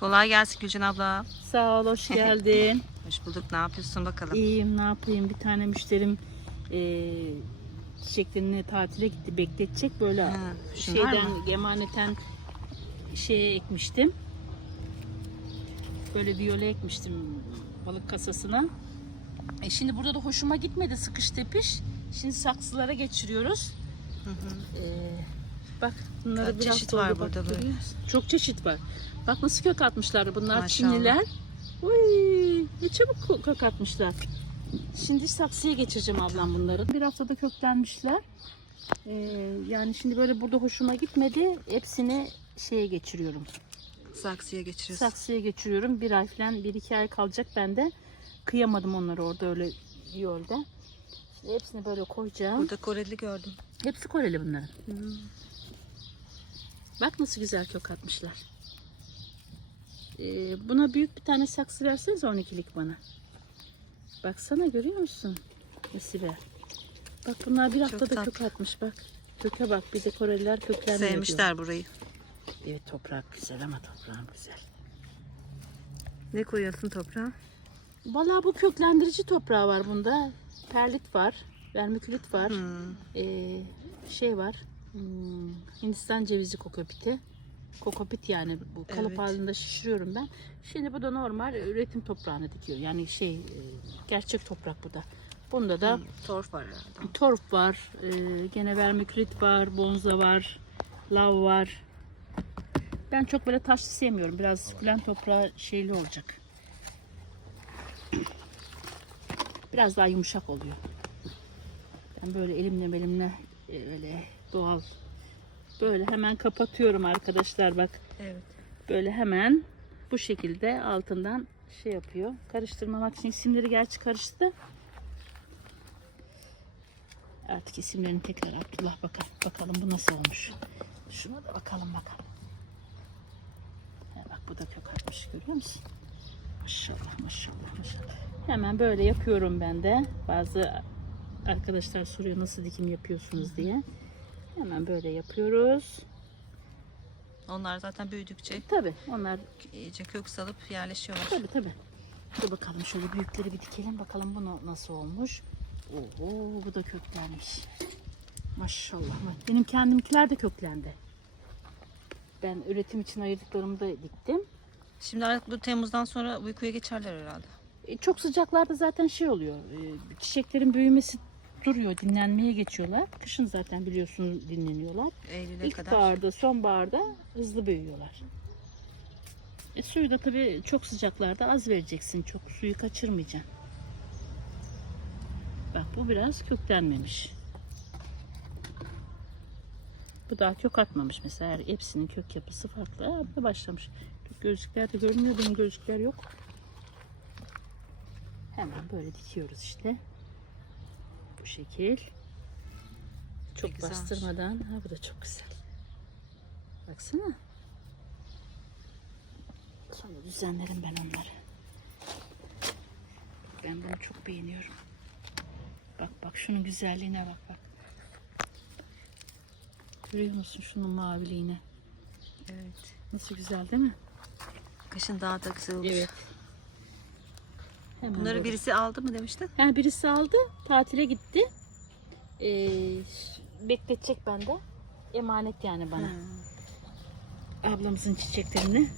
Kolay gelsin Gülcan abla. Sağ ol, hoş geldin. Hoş bulduk. Ne yapıyorsun bakalım? İyiyim, ne yapayım? Bir tane müşterim eee çiçeklerini tatile gitti, bekletecek. Böyle Ha, şeyden, emaneten şeye ekmiştim. Böyle viyole ekmiştim balık kasasına. E şimdi burada da hoşuma gitmedi sıkış tepiş. Şimdi saksılara geçiriyoruz. Hı hı. Ee, bak bunları Kaç biraz çeşit var bak, burada böyle? Çok çeşit var. Bak nasıl kök atmışlar bunlar Maşallah. Çinliler. Uy, ne çabuk kök atmışlar. Şimdi saksıya geçireceğim ablam bunları. Bir haftada köklenmişler. Ee, yani şimdi böyle burada hoşuma gitmedi. Hepsini şeye geçiriyorum. Saksıya geçiriyorsun. Saksıya geçiriyorum. Bir ay falan, bir iki ay kalacak. Ben de kıyamadım onları orada öyle yolda. Şimdi hepsini böyle koyacağım. Burada Koreli gördüm. Hepsi Koreli bunların. Bak nasıl güzel kök atmışlar. Ee, buna büyük bir tane saksı verseniz 12'lik bana. Baksana görüyor musun? Nesibe. Bak bunlar bir haftada kök atmış bak. Köke bak bir de Koreliler köklenmiyor diyor. Sevmişler burayı. Evet toprak güzel ama toprağım güzel. Ne koyuyorsun toprağa? Vallahi bu köklendirici toprağı var bunda. Perlit var, vermikülit var. Hmm. Ee, şey var. Hmm, Hindistan cevizi kokopiti. Kokopit yani bu kalıp Evet. halinde şişiriyorum ben. Şimdi bu da normal üretim toprağını dikiyor. Yani şey e, gerçek toprak bu da. Bunda da Hmm, Torf var herhalde. torf var, e, gene vermikülit var, bonza var, lav var. Ben çok böyle taşlı sevmiyorum. Biraz sukulent toprağı şeyli olacak. Biraz daha yumuşak oluyor. Ben böyle elimle elimle öyle doğal böyle hemen kapatıyorum arkadaşlar bak. Evet. Böyle hemen bu şekilde altından şey yapıyor. Karıştırmamak için isimleri gerçi karıştı. Artık isimlerini tekrar Abdullah bakar. Bakalım bu nasıl olmuş. Şuna da bakalım bakalım. Ha, bak bu da kök atmış görüyor musun? Maşallah maşallah maşallah. Hemen böyle yapıyorum ben de. Bazı arkadaşlar soruyor nasıl dikim yapıyorsunuz diye. Hemen böyle yapıyoruz. Onlar zaten büyüdükçe Tabi onlar iyice kök salıp yerleşiyorlar. Tabii tabii. Dur bakalım şöyle büyükleri bir dikelim bakalım bu na- nasıl olmuş. Oo bu da köklenmiş. Maşallah. Benim kendimkiler de köklendi. Ben üretim için ayırdıklarımı da diktim. Şimdi artık bu Temmuz'dan sonra uykuya geçerler herhalde. E, çok sıcaklarda zaten şey oluyor. e, çiçeklerin büyümesi duruyor, dinlenmeye geçiyorlar. Kışın zaten biliyorsunuz dinleniyorlar. Eylül'e kadar. İlkbaharda, sonbaharda hızlı büyüyorlar. E, suyu da tabii çok sıcaklarda az vereceksin. Çok suyu kaçırmayacaksın. Bak bu biraz köklenmemiş. Bu daha kök atmamış mesela. Hepsinin kök yapısı farklı. Aa, bu da başlamış. Gözlüklerde görünüyor. Benim gözlükler yok. Hemen böyle dikiyoruz işte. Şekil. Çok güzelmiş. bastırmadan. Ha bu da çok güzel. Baksana. Sonra düzenlerim ben onları. Ben bunu çok beğeniyorum. Bak bak şunun güzelliğine bak bak. Görüyor musun şunun maviliğine? Evet. Nasıl güzel değil mi? Kışın daha da güzel olur. Evet. Hemen Bunları böyle. birisi aldı mı demiştin? Ha, birisi aldı, tatile gitti. Ee, bekletecek bende. Emanet yani bana. Ablamızın çiçeklerini.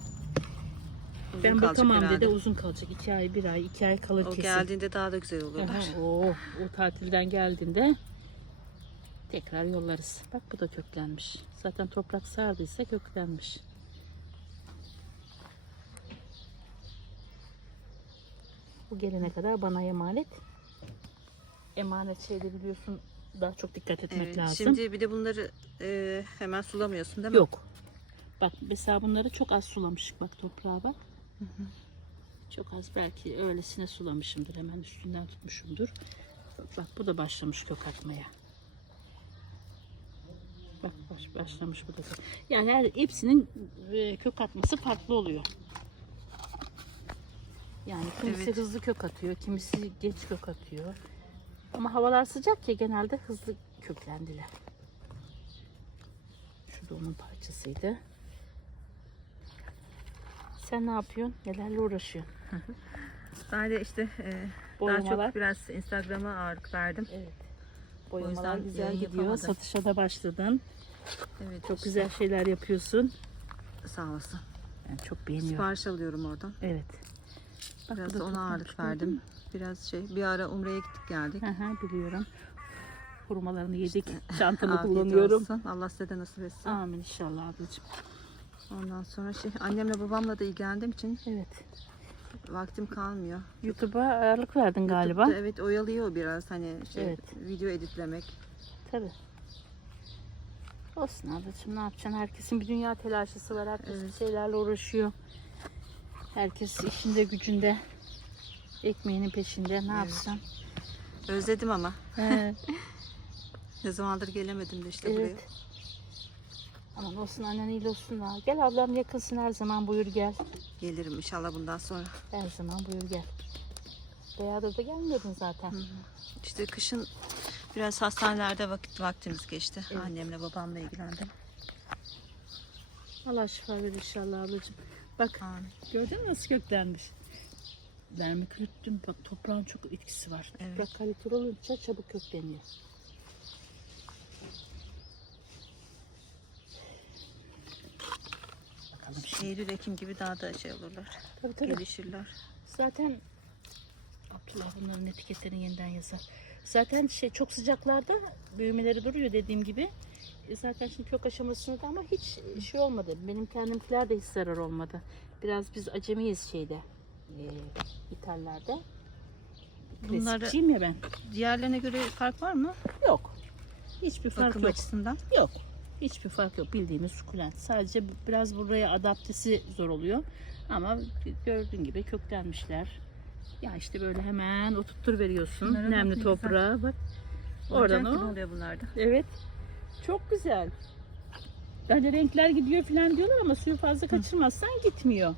Uzun ben bakamam herhalde. dedi. Uzun kalacak. iki ay, bir ay, iki ay kalır O kesin. geldiğinde daha da güzel olurlar. Aha, o, o tatilden geldiğinde tekrar yollarız. Bak bu da köklenmiş. Zaten toprak sardıysa köklenmiş. Bu gelene kadar bana emanet. Emanet şeyde biliyorsun daha çok dikkat etmek Evet, lazım. Şimdi bir de bunları e, hemen sulamıyorsun değil mi? Yok. Bak mesela bunları çok az sulamışık bak toprağa bak. Çok az belki öylesine sulamışımdır. Hemen üstünden tutmuşumdur. Bak bu da başlamış kök atmaya. Bak baş, başlamış bu da. Yani her, hepsinin e, kök atması farklı oluyor. Yani kimisi Evet. hızlı kök atıyor, kimisi geç kök atıyor. Ama havalar sıcak ya genelde hızlı köklendiler. Şu da onun parçasıydı. Sen ne yapıyorsun? Nelerle uğraşıyorsun? Ben de işte e, daha Boyamalar. çok biraz Instagram'a ağırlık verdim. Evet. Boyamalar güzel gidiyor. yapamadım. Satışa da başladın. Evet. Çok işte, güzel şeyler yapıyorsun. Sağ olasın. Ben çok beğeniyorum. Sipariş alıyorum oradan. Evet. Bak, Biraz da ona ağırlık verdim. Biraz şey bir ara Umre'ye gittik geldik. Hı, biliyorum. Hurmalarını yedik. Çantamı Afiyet kullanıyorum. olsun. Allah size de nasip etsin. Amin inşallah ablacığım. Ondan sonra şey annemle babamla da ilgilendiğim için Evet. vaktim kalmıyor. YouTube'a ağırlık verdin galiba. YouTube'da evet oyalıyor biraz hani şey Evet. video editlemek. Tabii. Olsun ablacığım ne yapacaksın? Herkesin bir dünya telaşısı var. Herkes bir Evet. şeylerle uğraşıyor. Herkes işinde gücünde. Ekmeğinin peşinde. Ne yapacaksın? Özledim ama. Ne zamandır gelemedim de işte evet. buraya. Aman olsun annen iyi olsun ha. Gel ablam yakınsın her zaman buyur gel. Gelirim inşallah bundan sonra. Her zaman buyur gel. Bayağıdır da gelmiyordun zaten. İşte kışın biraz hastanelerde vakit vaktimiz geçti. Evet. Annemle babamla ilgilendim. Allah şifa verir inşallah ablacığım. Bak Amin. gördün mü nasıl köklenmiş? Vermiklüttüm. Bak toprağın çok etkisi var. Evet. Toprak kaliteli olunca çabuk kökleniyor. Bakalım şimdi. Eylül Ekim gibi daha da şey olurlar. Tabii tabii. Gelişirler. Zaten Abdullah bunların etiketlerini yeniden yazar. Zaten şey çok sıcaklarda büyümeleri duruyor dediğim gibi. Zaten şimdi kök aşamasında da ama hiç şey olmadı. Benim kendimkiler de hiç zarar olmadı. Biraz biz acemiyiz şeyde. E, ithallerde. Bunları- Klasikçiyim ya ben. Diğerlerine göre fark var mı? Yok. Hiçbir fark Bakım yok. açısından. Yok. Hiçbir fark yok. Bildiğimiz sukulent. Sadece bu- biraz buraya adaptesi zor oluyor. Ama gördüğün gibi köklenmişler. Ya işte böyle hemen oturttur veriyorsun. Bunlara bak ne Nemli güzel. toprağa bak. Oradan Oradan o. oluyor bunlarda. Evet. Çok güzel. Hani renkler gidiyor falan diyorlar ama suyu fazla kaçırmazsan gitmiyor.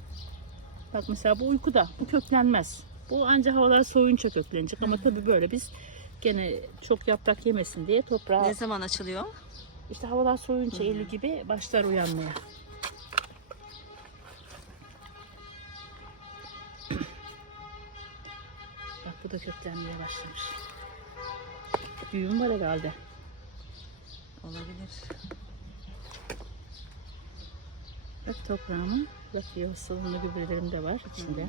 Bak mesela bu uykuda. Bu köklenmez. Bu ancak havalar soğuyunca köklenecek. Ama tabii böyle biz gene çok yaprak yemesin diye toprağa Ne zaman açılıyor? işte havalar soğuyunca Eylül gibi başlar uyanmaya. Bak bu da köklenmeye başlamış. Düğüm var herhalde. Olabilir. Bak toprağımın bak yosunlu gübrelerim de var içinde.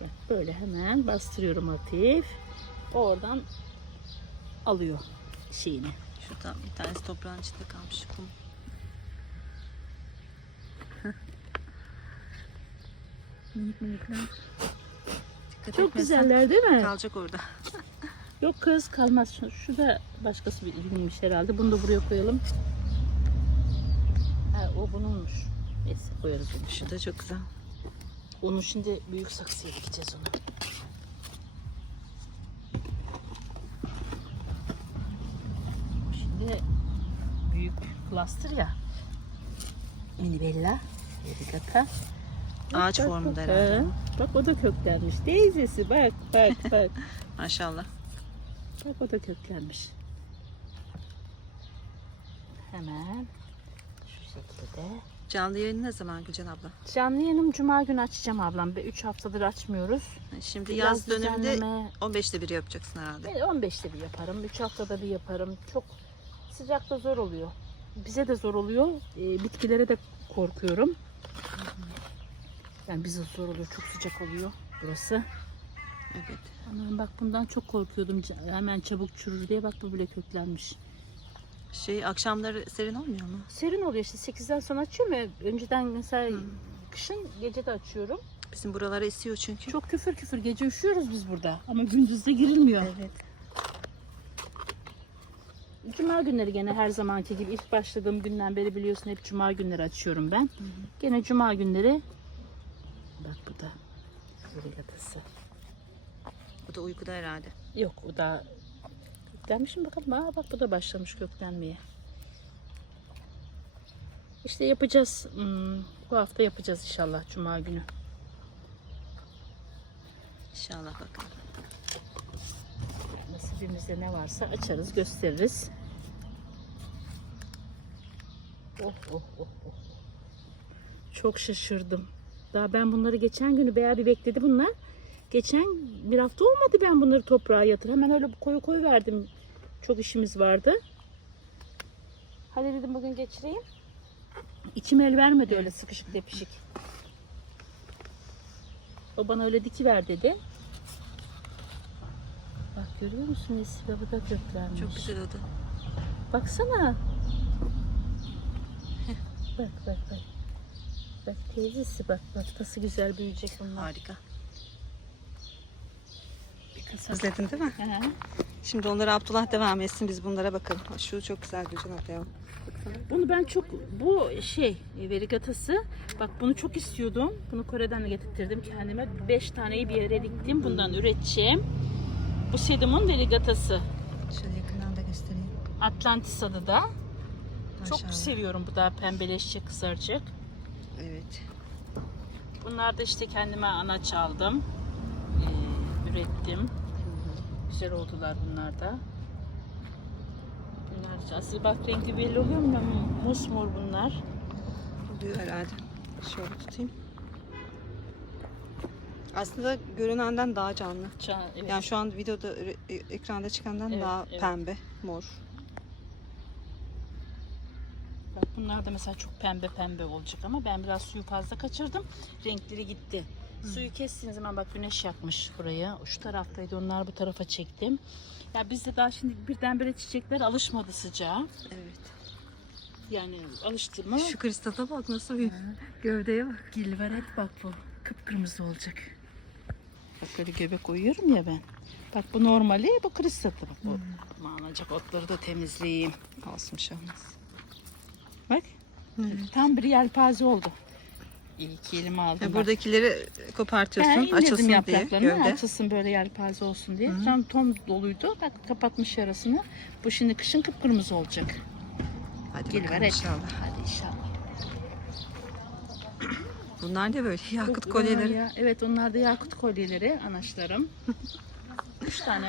Bak böyle hemen bastırıyorum hafif. Oradan alıyor şeyini. Şurada bir tanesi toprağın içinde kalmış. Kum. minik minikler. Dikkat Çok etmezsen güzeller değil mi? Kalacak orada. Yok kız kalmaz. Şu, şu da başkası bir ilginmiş herhalde. Bunu da buraya koyalım. Ha, o bununmuş. Neyse koyarız onu. Şu da çok güzel. Onu şimdi büyük saksıya dikeceğiz onu. Şimdi büyük cluster ya. Mini Bella. Erikata. Ağaç formunda herhalde. He, Bak o da köklenmiş. Teyzesi bak bak bak. Maşallah. Bak o da köklenmiş. Hemen şu şekilde. Canlı yayını ne zaman Gülcan abla? Canlı yayınım cuma günü açacağım ablam. 3 haftadır açmıyoruz. Şimdi Biraz yaz döneminde düzenleme- 15'te bir yapacaksın herhalde. Evet, 15'te bir yaparım. 3 haftada bir yaparım. Çok sıcakta zor oluyor. Bize de zor oluyor. Ee, bitkilere de korkuyorum. Yani bize zor oluyor. Çok sıcak oluyor burası. Evet. Aman bak bundan çok korkuyordum. Hemen çabuk çürür diye. Bak bu bile köklenmiş. Şey akşamları serin olmuyor mu? Serin oluyor işte 8'den sonra açıyorum ya. Önceden mesela kışın gece de açıyorum. Bizim buralara esiyor çünkü. Çok küfür küfür gece üşüyoruz biz burada. Ama gündüz de girilmiyor. Evet. Cuma günleri gene her zamanki gibi ilk başladığım günden beri biliyorsun hep cuma günleri açıyorum ben. Gene cuma günleri bak bu da regatası. Bu da uykuda herhalde. Yok o da köklenmiş mi bakalım. Aa bak bu da başlamış köklenmeye. İşte yapacağız. hmm, bu hafta yapacağız inşallah cuma günü. İnşallah bakalım. Nasibimizde ne varsa açarız, gösteririz. Oh oh oh oh. Çok şaşırdım. Daha ben bunları geçen günü bayağı bir bekledi bunlar. Geçen bir hafta olmadı ben bunları toprağa yatır. Hemen öyle koyu koyu verdim. Çok işimiz vardı. Hadi dedim bugün geçireyim. İçim el vermedi öyle sıkışık tepişik. O bana öyle dikiver dedi. Bak görüyor musun Esra bu da köklenmiş. Çok güzel oldu. Baksana. bak bak bak. Bak teyzesi bak bak nasıl güzel büyüyecek bunlar. Harika. İzledin değil mi? He. Şimdi onlara Abdullah devam etsin. Biz bunlara bakalım. Şu çok güzel Gülcan abla. Bunu ben çok bu şey verigatası bak bunu çok istiyordum. Bunu Kore'den getirttirdim kendime. 5 taneyi bir yere diktim. Bundan üreteceğim. Bu sedum'un verigatası. Şöyle yakından da göstereyim. Atlantis adı da. Çok seviyorum bu da pembeleşecek kızaracak. Evet. Bunlar da işte kendime anaç aldım. Ürettim. Güzel oldular bunlar da. Bunlar aslında bak renkli belli oluyor mu? Mosmor bunlar. Oluyor herhalde. Şöyle tutayım. Aslında görünenden daha canlı. Ça- evet. Yani şu an videoda re- e- ekranda çıkandan Evet, daha evet. pembe, mor. Bak bunlar da mesela çok pembe pembe olacak ama ben biraz suyu fazla kaçırdım. Renkleri gitti. Suyu kestiğiniz zaman bak güneş yakmış buraya. Şu taraftaydı onlar bu tarafa çektim. Ya bizde daha şimdi birdenbire çiçekler alışmadı sıcağa. Evet. Yani alıştı mı? Şu kristata bak nasıl büyük. Gövdeye bak. Gilveret bak bu. Kıpkırmızı olacak. Bak böyle göbek uyuyorum ya ben. Bak bu normali bu kristatı bak bu. Manacak otları da temizleyeyim. Olsun bir şey. Bak. Tam bir yelpaze oldu. Ki elime aldım. Ya bak. buradakileri kopartıyorsun, indirdim açılsın diye gövde. açılsın böyle yelpaze olsun diye. Tam tom doluydu. Bak kapatmış yarasını. Bu şimdi kışın kıpkırmızı olacak. Hadi Geliver bakalım inşallah. Hadi inşallah. Bunlar ne böyle? Yakıt Çok kolyeleri. ya. Evet onlar da yakut kolyeleri anaçlarım. Üç tane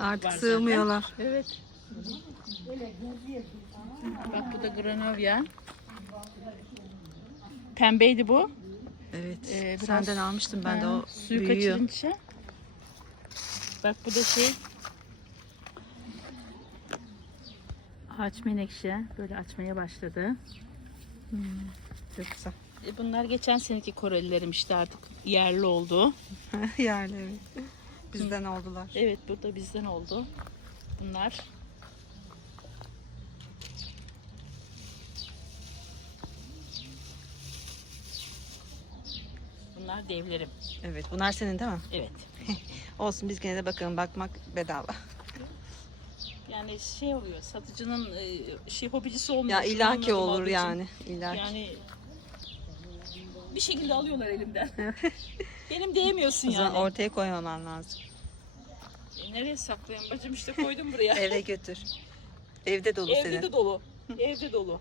Artık var zaten. sığmıyorlar. Evet. Bak bu da granovia. Pembeydi bu. Evet. Ee, biraz- Senden almıştım ben de Ha, o suyu büyüyor. kaçırınca. Bak bu da şey. Ağaç menekşe böyle açmaya başladı. Çok güzel. E, Bunlar geçen seneki Korelilerim işte artık yerli oldu. yani evet. Bizden oldular. Evet bu da bizden oldu. Bunlar. Bunlar devlerim. Evet. Bunlar senin değil mi? Evet. Olsun biz gene de bakalım. Bakmak bedava. Yani şey oluyor satıcının e, şey hobicisi olmuyor. Ya illaki olur yani. İllaki. Yani bir şekilde alıyorlar elimden. Benim diyemiyorsun o zaman yani. ortaya koymaman lazım. E, nereye saklayayım bacım işte koydum buraya. Eve götür. Evde dolu Evde senin. de dolu. Evde dolu.